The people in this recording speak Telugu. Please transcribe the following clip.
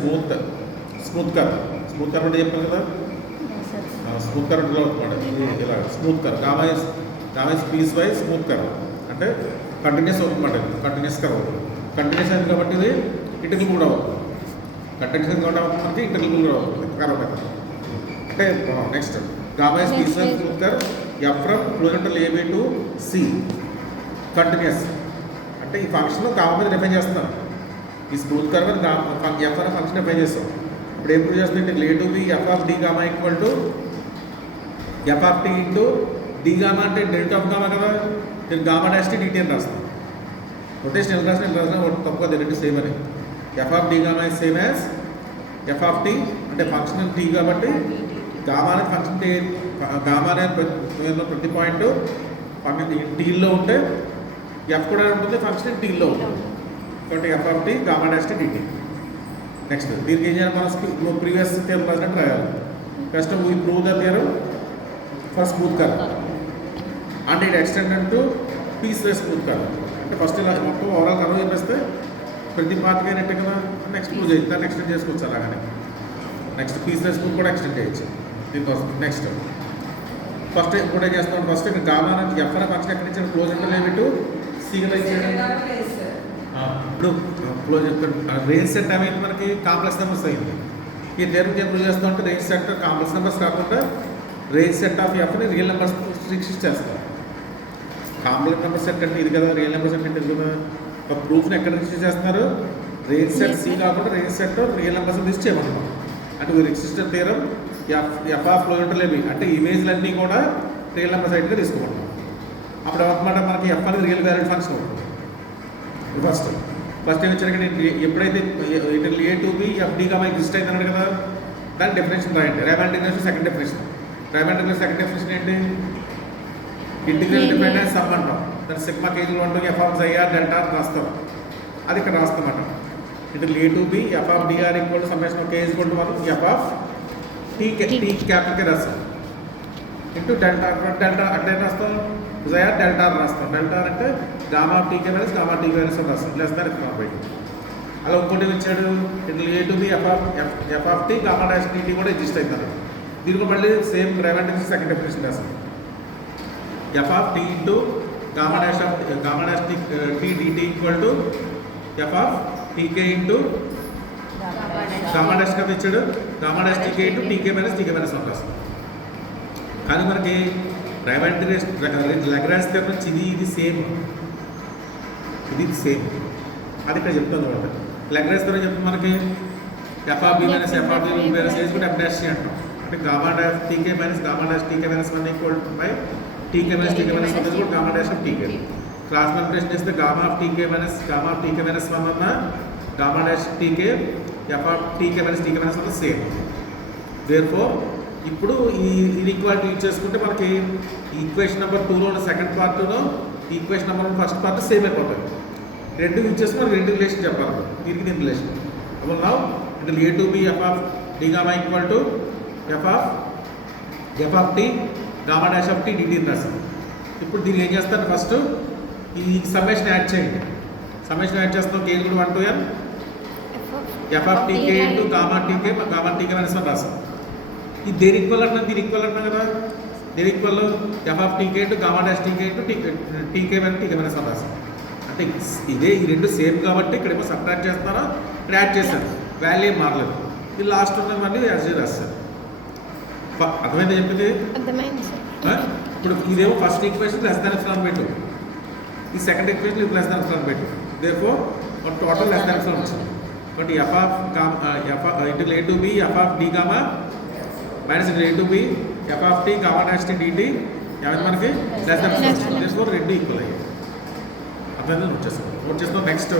Smooth curve. స్మూత్ కర్వ్ అంటే చెప్పాను కదా, స్మూత్ కర్వ్ ఇలా అవుతుంది. ఇలా smooth curve gamma is piecewise smooth curve అంటే కంటిన్యూస్ అవుతుందన్నమాట. కంటిన్యూస్ కర్వ్ అవుతుంది. కంటిన్యూస్ అయింది కాబట్టి ఇది ఇంటర్వల్ కూడా అవుతుంది. కంటిన్యూస్ కూడా అవుతుంది మనకి ఇంటర్వల్ కూడా అవుతుంది కర్వ్ అంటే. Next gamma is piecewise smooth curve F from closure AB to C continuous అంటే ఈ ఫంక్షన్ గామా మీద డిఫైన్ చేస్తున్నాను. ఈ స్మూత్ కర్వ్ ఎఫ్ అనే ఫంక్షన్ డిఫైన్ చేస్తాం. ఇప్పుడు ఏం ప్రూవ్ చేస్తుంటే A to B F of D gamma equal to F of T into D gamma అంటే డెల్టా ఆఫ్ గామా కదా, నేను గామా డాష్ టీ డిటీ అని రాస్తాను. రొటేషన్ ఎలా రాసిన తప్పుగా రెండు సేమ్ అని. F of D gamma is same as F of T అంటే ఫంక్షన్ టీ కాబట్టి గామా అనే ఫంక్షన్ గామా అనే ప్రతి పాయింట్ టీల్లో ఉంటే ఎఫ్ కూడా ఉంటుంది, ఫంక్షన్ టీల్లో ఉంటుంది కాబట్టి F of T gamma dash T D T. Next దీనికి ఏం చేయాలి, మనం ప్రీవియస్ థియరం రాసినట్టు రాయాలి. First we prove the theorem for smooth curve and it extended to piecewise smooth curve అంటే ఫస్ట్ ఇలా మొత్తం ఓవరాల్ కర్వ్ చెప్పేస్తే ప్రతి పార్ట్కి అయినట్టు కదా. నెక్స్ట్ ప్రూవ్ చేయాలి, దాన్ని ఎక్స్టెండ్ చేసుకోవచ్చు అలాగనే. నెక్స్ట్ పీస్ వైజ్ స్మూత్ కూడా ఎక్స్టెండ్ చేయొచ్చు దీనికోసం. నెక్స్ట్ ఫస్ట్ ఇప్పుడు ఏం చేస్తాం, ఫస్ట్ ఇక్కడ గామా ఎఫ్ అనే ఫంక్షన్ ఎక్కడి నుంచి క్లోజ్ అంటే ఏమిటి సీగలైజ్ చేయడం. ఇప్పుడు క్లోజ్ రేంజ్ సెట్ అనేది మనకి కాంప్లెక్స్ నెంబర్స్ అయింది. ఈ థియరం ప్రూవ్ చేస్తాం అంటే రేంజ్ సెట్ కాంప్లెక్స్ నెంబర్స్ కాకుండా రేంజ్ సెట్ ఆఫ్ ఎఫ్ని రియల్ నెంబర్స్ రిస్ట్రిక్ట్ చేస్తాం. కాంప్లెక్స్ నెంబర్ సెట్ అంటే ఇది కదా, రియల్ నెంబర్ సెట్ అంటే ఇది కదా. ఒక ప్రూఫ్ని ఎక్కడ రిస్ట్రిక్ట్ చేస్తున్నారు, రేంజ్ సెట్ సి కాకుండా రేంజ్ సెట్ రియల్ నెంబర్స్ రిస్ట్ చేయమంటాం. అంటే ఈ restricted theorem F of closure ఏమి అంటే ఇమేజ్లన్నీ కూడా రియల్ నెంబర్ సైడ్గా తీసుకుంటాం. అప్పుడు అనమాట మనకి ఎఫ్ అనేది రియల్ వాల్యూడ్ ఫంక్షన్ అవుతుంది. ఫస్ట్ ఏం వచ్చారు, ఎప్పుడైతే A to B F D gamma exist అయింది అన్నాడు కదా, దాని డెఫినేషన్ రాయండి. Riemann integration second definition. Riemann integration second definition ఏంటి, ఇంటిగ్రల్ డిపెండెన్స్ సమ్ అంటాం. దాని సిగ్మా కేజీలు ఉంటాం ఎఫ్ ఆఫ్ ఐఆర్ డెల్టా అని రాస్తాం. అది ఇక్కడ రాస్తామట. Integral A to B F of D R equal to summation of K equal to మనం F of T capital K రాస్తాం ఇంటూ డెల్టా. డెల్టా అంటే రాస్తాం ఐఆర్ డెల్టా అని రాస్తాం. డెల్టా అంటే gamma of T K minus gamma T minus అని రాస్తాం. లెస్ దాన్ ఎఫ్ ఆఫ్ అలా ఇంకోటి ఇచ్చాడు, integral A to B F of T gamma dash T కూడా ఎగ్జిస్ట్ అవుతారు. దీనికి మళ్ళీ same Riemann integration second definition రాస్తాం. F of T into gamma dash T D T equal to F of T K into gamma dash కదా ఇచ్చాడు, gamma dash T K into T K minus అని రాస్తాం. కానీ మనకి రైమాన్ ఇంటిగ్రేషన్ లాగ్రాంజ్ థియరం నుంచి ఇది సేమ్ అది ఇక్కడ చెప్తుంది అనమాట. లాగ్రాంజ్ థియరం చెప్తుంది మనకి F of B minus F of B minus వేసుకుంటే ఎఫ్ డాష్ అంటాం. అంటే gamma dash T K minus gamma dash T K minus 1 equal to by T K minus 1 కూడా gamma dash of T K. Cross multiplication చేస్తే గామా ఆఫ్ టీకే మైనస్ 1 అన్న gamma dash T K F of T K minus 1 same. Therefore ఇప్పుడు ఈ ఈక్వాలిటీ యూజ్ చేసుకుంటే మనకి ఈక్వేషన్ నెంబర్ 2లో ఉన్న సెకండ్ పార్ట్లో equation number 1 first part same అయిపోతుంది. రెండు యూజ్ చేసుకుని మనకి రెండు రిలేషన్ చెప్పాలి. దీనికి రిలేషన్ అప్పుడు నా అంటే A to B F of D gamma equal to F of T gamma dash of T D T రాస్తాం. ఇప్పుడు దీనికి ఏం చేస్తారు, ఫస్ట్ ఈ సమ్మేషన్ యాడ్ చేయండి. సమ్మేషన్ యాడ్ చేస్తాం కే కూడా 1 to n F of T K into gamma T K minus 1 రాస్తాం. ఇది దేని ఈక్వల్ అంటున్నాం, దీని ఈక్వల్ అంటున్నాం కదా. దేని equal F of T K into gamma dash T K into T K minus 1 రాస్తాం. అంటే ఇదే ఈ రెండు సేమ్ కాబట్టి ఇక్కడేమో సబ్ట్రాక్ట్ చేస్తారా, ఇక్కడ యాడ్ చేస్తారు, వాల్యూ మారలేదు. ఇది లాస్ట్ ఉన్న మళ్ళీ యాజ్ రాస్తారు. అర్థమైంది చెప్పింది. ఇప్పుడు ఇదేమో first equation less than epsilon by 2, ఈ సెకండ్ ఈక్వేషన్ ఇది less than epsilon by 2. Therefore total less than epsilon వచ్చింది. కాబట్టి F integral A to B F of D gamma minus A to B F of T gamma dash T DT ఏమైంది మనకి లెస్ దాన్ ఎప్సిలాన్. దేర్ఫోర్ రెండు ఈక్వల్ అయ్యాయి. అర్థమైంది. నోట్ చేస్తాం నెక్స్ట్